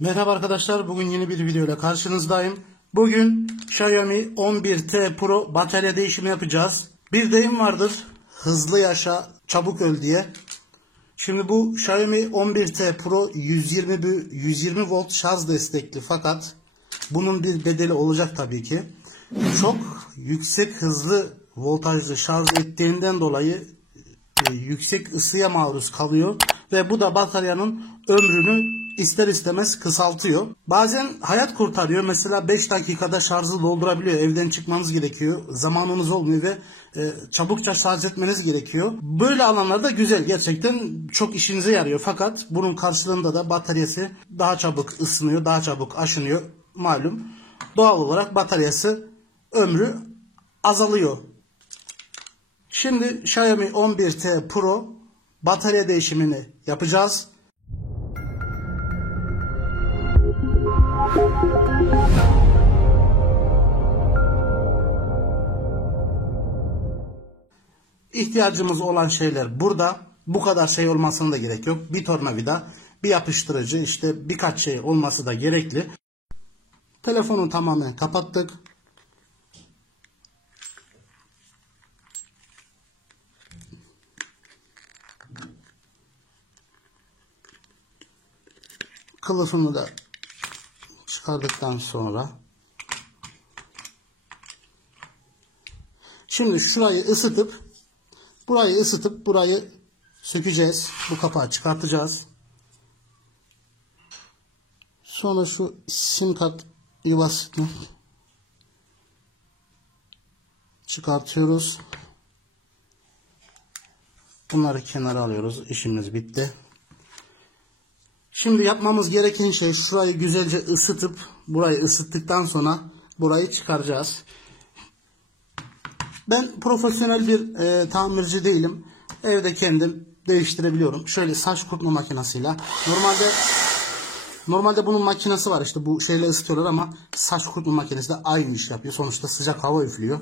Merhaba arkadaşlar, bugün yeni bir video ile karşınızdayım. Bugün Xiaomi 11T Pro batarya değişimi yapacağız. Bir deyim vardır, hızlı yaşa, çabuk öl diye. Şimdi bu Xiaomi 11T Pro 120 volt şarj destekli, fakat bunun bir bedeli olacak tabii ki. Çok yüksek hızlı voltajlı şarj ettiğinden dolayı yüksek ısıya maruz kalıyor ve bu da bataryanın ömrünü ister istemez kısaltıyor. Bazen hayat kurtarıyor. Mesela 5 dakikada şarjı doldurabiliyor. Evden çıkmanız gerekiyor. Zamanınız olmuyor ve çabukça şarj etmeniz gerekiyor. Böyle alanlarda güzel. Gerçekten çok işinize yarıyor. Fakat bunun karşılığında da bataryası daha çabuk ısınıyor. Daha çabuk aşınıyor. Malum. Doğal olarak bataryası ömrü azalıyor. Şimdi Xiaomi 11T Pro batarya değişimini yapacağız. İhtiyacımız olan şeyler burada. Bu kadar şey olmasına da gerek yok. Bir tornavida, bir yapıştırıcı, işte birkaç şey olması da gerekli. Telefonu tamamen kapattık. Kılıfını da çıkardıktan sonra şimdi burayı ısıtıp burayı sökeceğiz. Bu kapağı çıkartacağız. Sonra şu sim kart yuvasını çıkartıyoruz. Bunları kenara alıyoruz. İşimiz bitti. Şimdi yapmamız gereken şey, şurayı güzelce ısıtıp burayı ısıttıktan sonra burayı çıkaracağız. Ben profesyonel bir tamirci değilim. Evde kendim değiştirebiliyorum. Şöyle saç kurutma makinesiyle. Normalde bunun makinesi var, işte bu şeyle ısıtıyorlar ama saç kurutma makinesi de aynı iş yapıyor. Sonuçta sıcak hava üflüyor.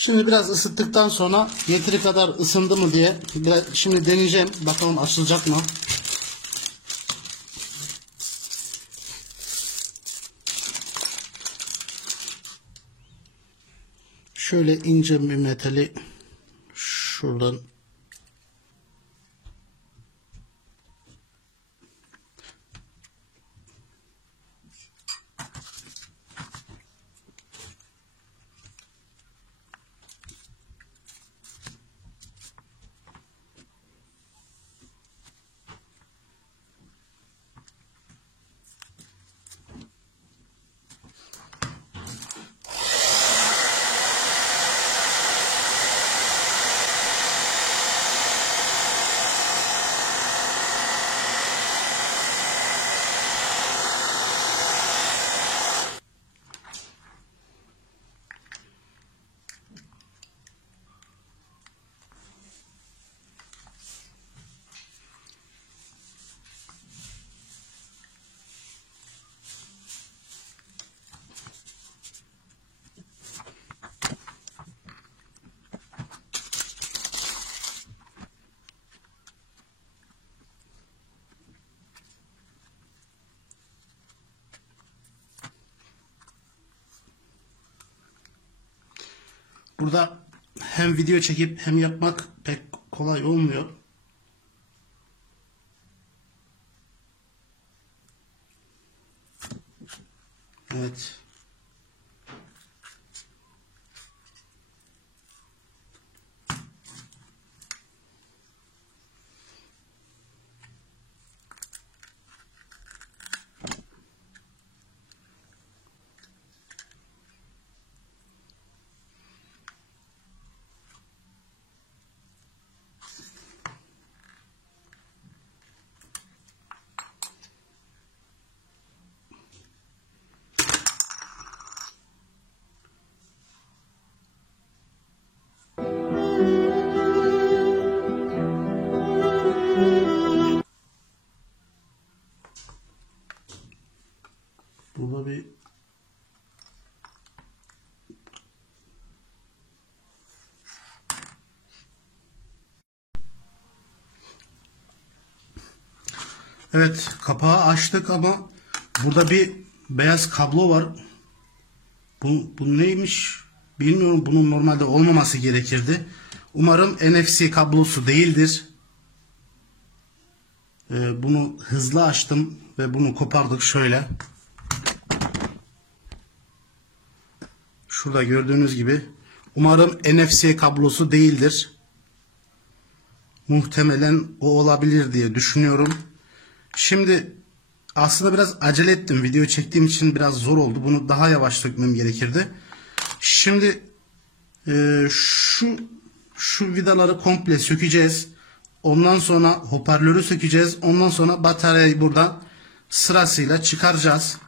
Şimdi biraz ısıttıktan sonra yeteri kadar ısındı mı diye şimdi deneyeceğim. Bakalım açılacak mı? Şöyle ince bir metali şuradan burada hem video çekip hem yapmak pek kolay olmuyor. Evet. Evet, kapağı açtık ama burada bir beyaz kablo var. Bu neymiş bilmiyorum. Bunun normalde olmaması gerekirdi. Umarım NFC kablosu değildir. Bunu hızlı açtım ve bunu kopardık şöyle. Şurada gördüğünüz gibi. Umarım NFC kablosu değildir. Muhtemelen o olabilir diye düşünüyorum. Şimdi aslında biraz acele ettim. Video çektiğim için biraz zor oldu. Bunu daha yavaş sökmem gerekirdi. Şimdi şu vidaları komple sökeceğiz. Ondan sonra hoparlörü sökeceğiz. Ondan sonra bataryayı buradan sırasıyla çıkaracağız.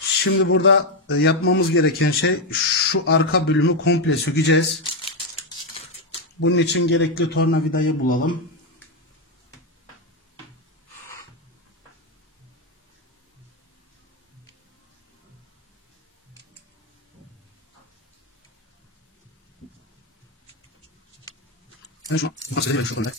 Şimdi burada yapmamız gereken şey şu arka bölümü komple sökeceğiz. Bunun için gerekli tornavidayı bulalım. Ben şu masaya şu konuda.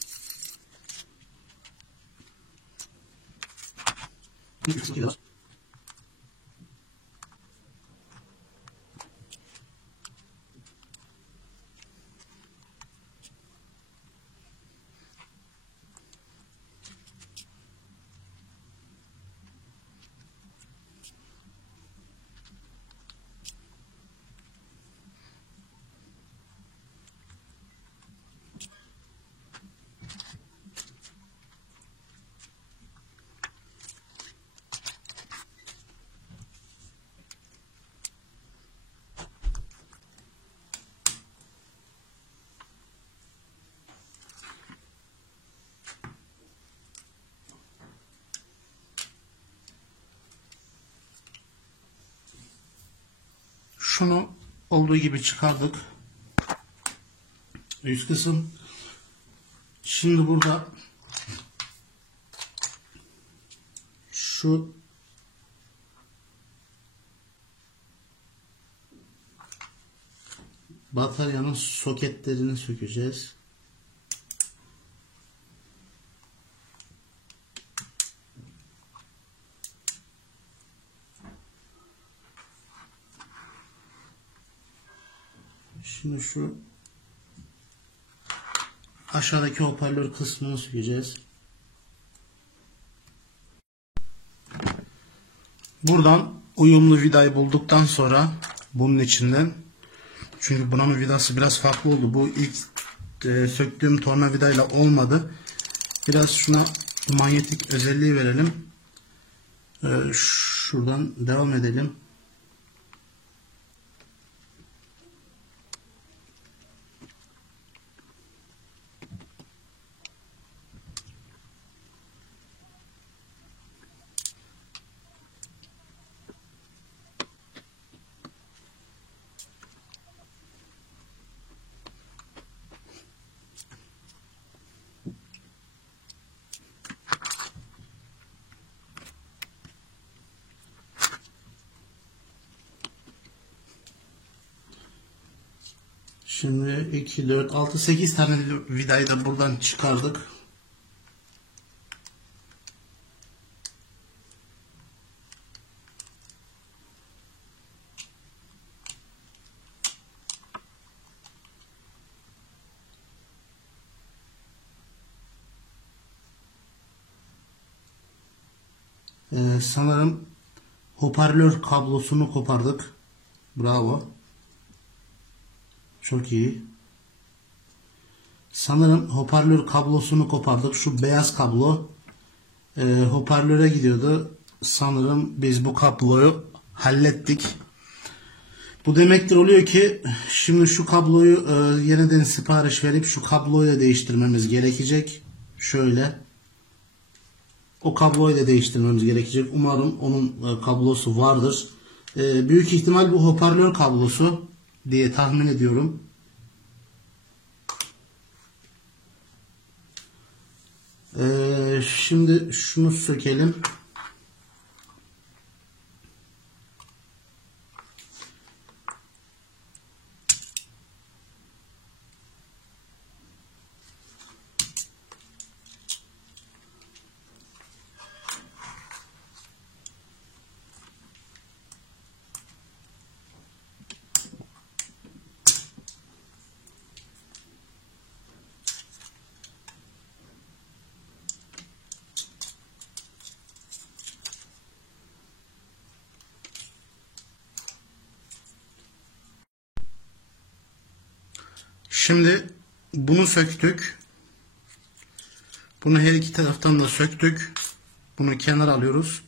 Şunu olduğu gibi çıkardık. Üst kısım. Şimdi burada şu bataryanın soketlerini sökeceğiz. Şimdi şu aşağıdaki hoparlör kısmını sökeceğiz. Buradan uyumlu vidayı bulduktan sonra bunun içinden, çünkü bunun vidası biraz farklı oldu. Bu ilk söktüğüm tornavidayla olmadı. Biraz şuna manyetik özelliği verelim. Şuradan devam edelim. Şimdi 2, 4, 6, 8 tane vidayı da buradan çıkardık. Sanırım hoparlör kablosunu kopardık. Bravo. Çok iyi. Sanırım hoparlör kablosunu kopardık. Şu beyaz kablo hoparlöre gidiyordu. Sanırım biz bu kabloyu hallettik. Bu demektir oluyor ki şimdi şu kabloyu yeniden sipariş verip şu kabloyu da değiştirmemiz gerekecek. Şöyle. O kabloyu da değiştirmemiz gerekecek. Umarım onun kablosu vardır. Büyük ihtimal bu hoparlör kablosu diye tahmin ediyorum. Şimdi şunu sökelim. Şimdi bunu söktük. Bunu her iki taraftan da söktük. Bunu kenara alıyoruz.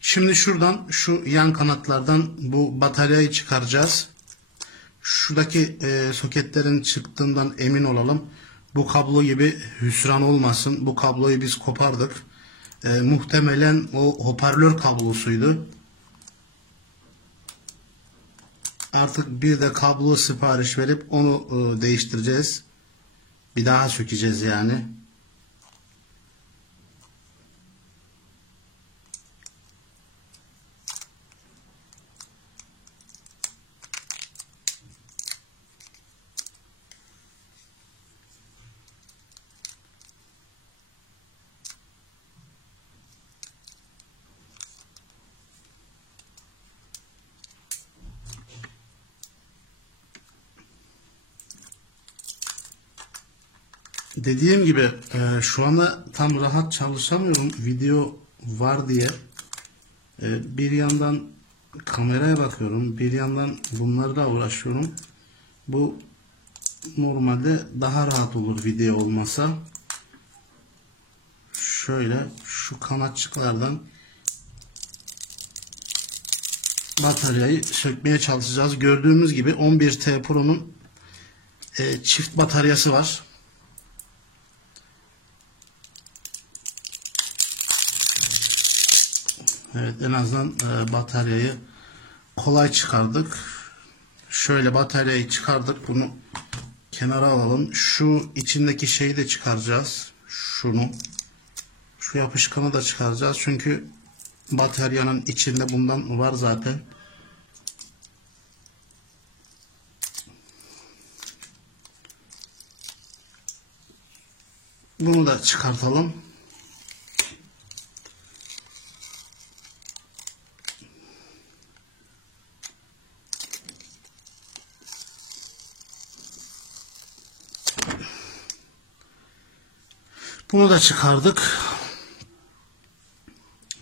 Şimdi şuradan şu yan kanatlardan bu bataryayı çıkaracağız. Şuradaki soketlerin çıktığından emin olalım. Bu kablo gibi hüsran olmasın. Bu kabloyu biz kopardık. Muhtemelen o hoparlör kablosuydu. Artık bir de kablo sipariş verip onu değiştireceğiz. Bir daha sökeceğiz yani. Dediğim gibi şu anda tam rahat çalışamıyorum video var diye. Bir yandan kameraya bakıyorum, bir yandan bunlarla uğraşıyorum. Bu normalde daha rahat olur video olmasa. Şöyle şu kanatçıklardan bataryayı sökmeye çalışacağız. Gördüğümüz gibi 11T Pro'nun çift bataryası var. Evet, en azından bataryayı kolay çıkardık. Şöyle bataryayı çıkardık. Bunu kenara alalım. Şu içindeki şeyi de çıkaracağız. Şunu. Şu yapışkanı da çıkaracağız. Çünkü bataryanın içinde bundan var zaten. Bunu da çıkartalım. Bunu da çıkardık.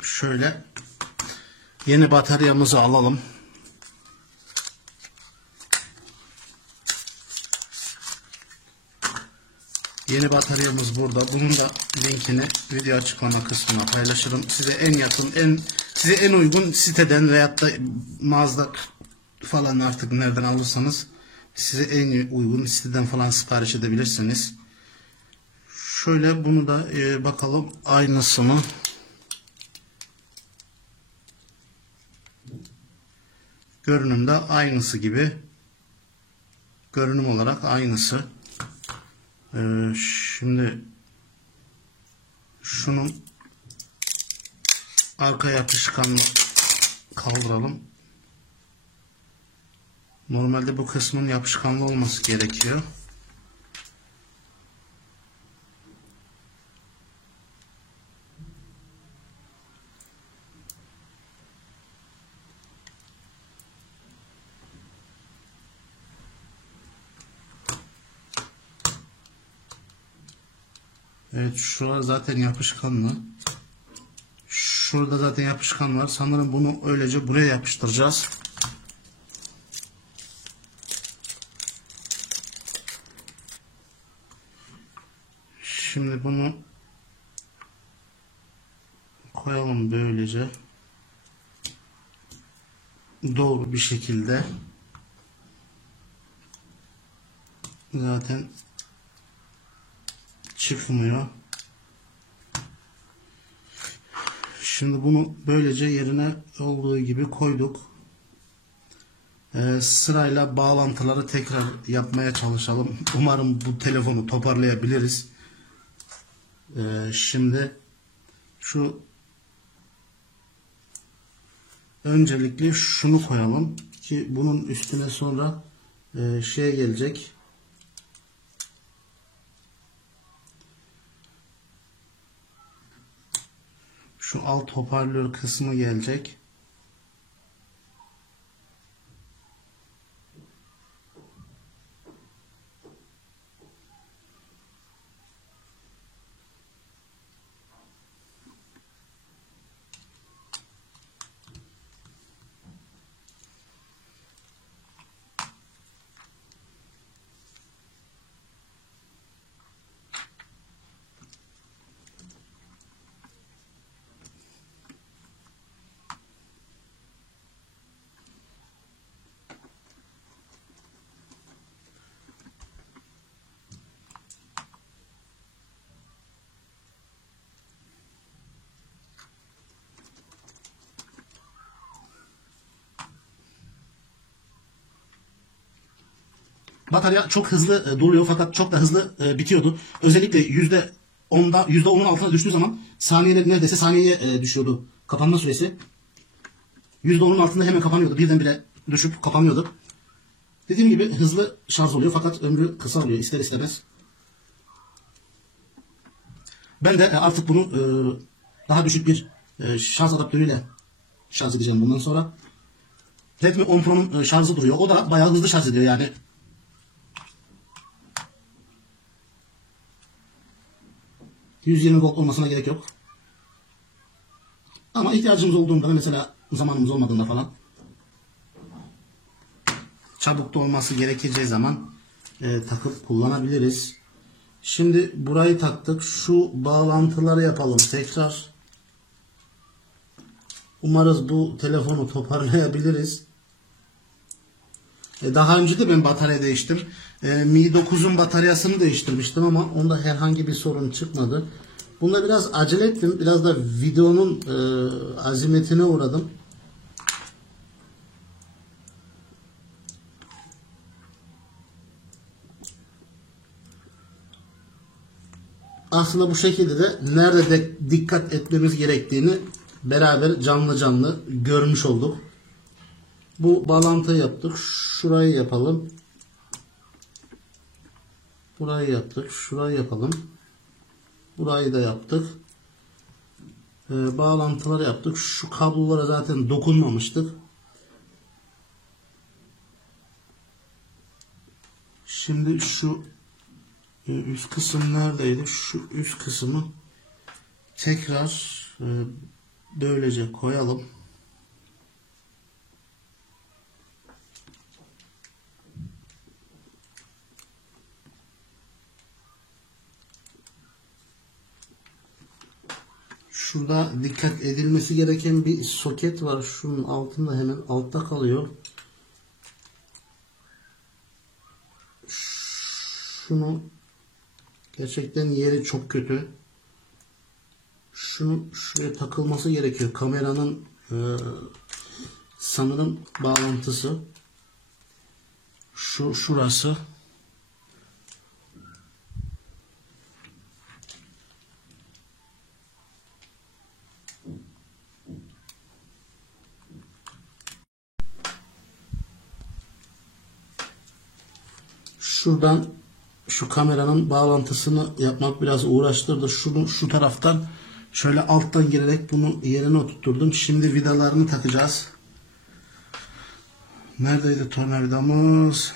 Şöyle yeni bataryamızı alalım. Yeni bataryamız burada. Bunun da linkini video açıklama kısmına paylaşırım. Size en yakın, size en uygun siteden veyahut da mağazada falan artık nereden alırsanız size en uygun siteden falan sipariş edebilirsiniz. Şöyle bunu da bakalım aynısı mı? Görünümde aynısı gibi. Görünüm olarak aynısı. Şimdi şunun arka yapışkanını kaldıralım. Normalde bu kısmın yapışkanlı olması gerekiyor. Evet, şurada zaten yapışkanlı. Şurada zaten yapışkan var. Sanırım bunu öylece buraya yapıştıracağız. Şimdi bunu koyalım böylece. Doğru bir şekilde. Zaten çıkmıyor. Şimdi bunu böylece yerine olduğu gibi koyduk. Sırayla bağlantıları tekrar yapmaya çalışalım. Umarım bu telefonu toparlayabiliriz. Şimdi şu öncelikle şunu koyalım ki bunun üstüne sonra şey gelecek. Şu alt hoparlör kısmı gelecek. batarya çok hızlı doluyor fakat çok da hızlı bitiyordu. Özellikle %10'un altına düştüğü zaman saniyede neredeyse saniyeye düşüyordu kapanma süresi. %10'un altında hemen kapanıyordu. Birdenbire düşüp kapanıyordu. Dediğim gibi hızlı şarj oluyor fakat ömrü kısa oluyor ister istemez. Ben de artık bunu daha düşük bir şarj adaptörüyle şarj edeceğim bundan sonra. Redmi 10 Pro'nun şarjı duruyor. O da bayağı hızlı şarj ediyor yani. %120 volt olmasına gerek yok. Ama ihtiyacımız olduğunda mesela zamanımız olmadığında falan çabuk da olması gerekeceği zaman takıp kullanabiliriz. Şimdi burayı taktık. Şu bağlantıları yapalım tekrar. Umarız bu telefonu toparlayabiliriz. Daha önce de ben batarya değiştim. Mi 9'un bataryasını değiştirmiştim ama onda herhangi bir sorun çıkmadı. Bunda biraz acele ettim. Biraz da videonun azimetine uğradım. Aslında bu şekilde de nerede dikkat etmemiz gerektiğini beraber canlı canlı görmüş olduk. Bu bağlantıyı yaptık. Şurayı yapalım. Burayı yaptık. Şurayı yapalım. Burayı da yaptık. Bağlantıları yaptık. Şu kablolara zaten dokunmamıştık. Şimdi şu üst kısım neredeydi? Şu üst kısmı tekrar böylece koyalım. Şurada dikkat edilmesi gereken bir soket var. Şunun altında hemen altta kalıyor. Şunu gerçekten yeri çok kötü. Şunun şuraya takılması gerekiyor. Kameranın sanırım bağlantısı. Şurası. Şuradan şu kameranın bağlantısını yapmak biraz uğraştırdı. Şunu şu taraftan şöyle alttan girerek bunu yerine oturtturdum. Şimdi vidalarını takacağız. Neredeydi tornavidamız?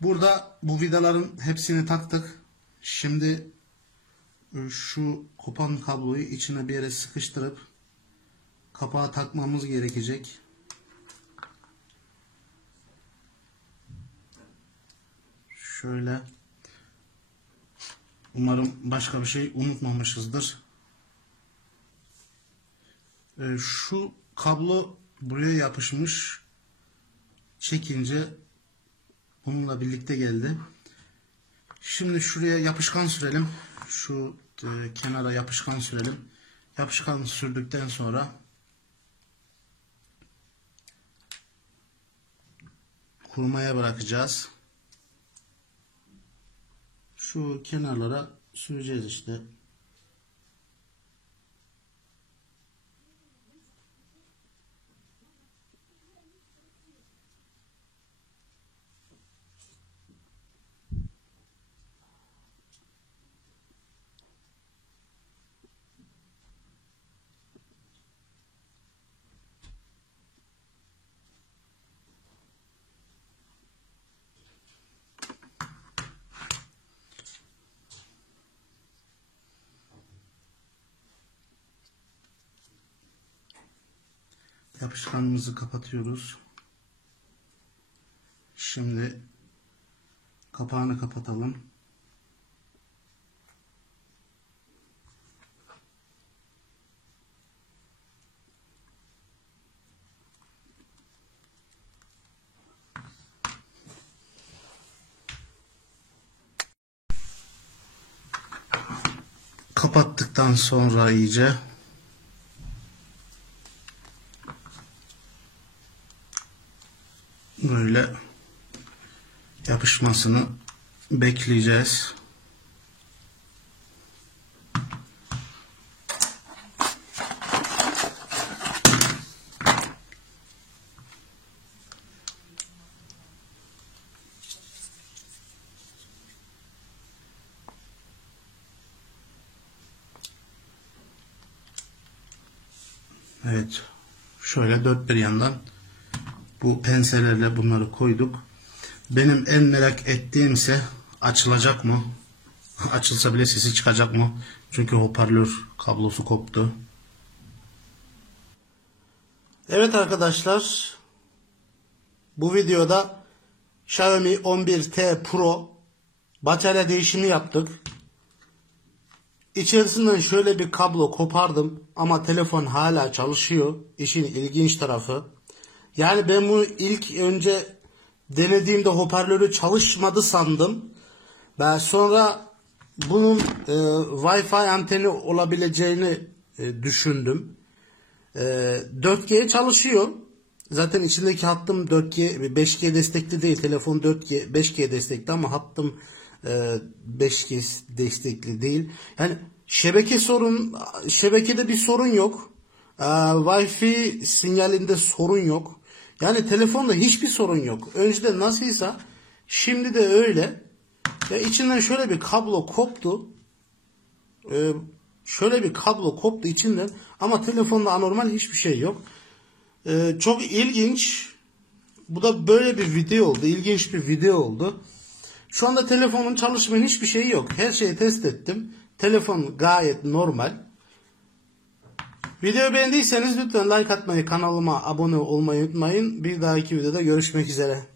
Burada bu vidaların hepsini taktık. Şimdi şu kopan kabloyu içine bir yere sıkıştırıp kapağı takmamız gerekecek. Şöyle. Umarım başka bir şey unutmamışızdır. Şu kablo buraya yapışmış. Çekince bununla birlikte geldi. Şimdi şuraya yapışkan sürelim. Şu kenara yapışkan sürelim. Yapışkan sürdükten sonra kurumaya bırakacağız. Şu kenarlara süreceğiz işte. Yapışkanımızı kapatıyoruz. Şimdi kapağını kapatalım. Kapattıktan sonra iyice böyle yapışmasını bekleyeceğiz. Evet. Şöyle dört bir yandan bu penselerle bunları koyduk. Benim en merak ettiğimse açılacak mı? Açılsa bile sesi çıkacak mı? Çünkü hoparlör kablosu koptu. Evet arkadaşlar. Bu videoda Xiaomi 11T Pro batarya değişimi yaptık. İçerisinden şöyle bir kablo kopardım ama telefon hala çalışıyor. İşin ilginç tarafı. Yani ben bunu ilk önce denediğimde hoparlörü çalışmadı sandım. Ben sonra bunun Wi-Fi anteni olabileceğini düşündüm. 4G çalışıyor. Zaten içindeki hattım 4G, 5G destekli değil. Telefon 4G, 5G destekli ama hattım 5G destekli değil. Yani şebekede bir sorun yok. Wi-Fi sinyalinde sorun yok. Yani telefonda hiçbir sorun yok. Önceden nasılsa şimdi de öyle. Ve içinden şöyle bir kablo koptu. Şöyle bir kablo koptu içinden ama telefonda anormal hiçbir şey yok. Çok ilginç. Bu da böyle bir video oldu. İlginç bir video oldu. Şu anda telefonun çalışmayan hiçbir şey yok. Her şeyi test ettim. Telefon gayet normal. Videoyu beğendiyseniz lütfen like atmayı, kanalıma abone olmayı unutmayın. Bir dahaki videoda görüşmek üzere.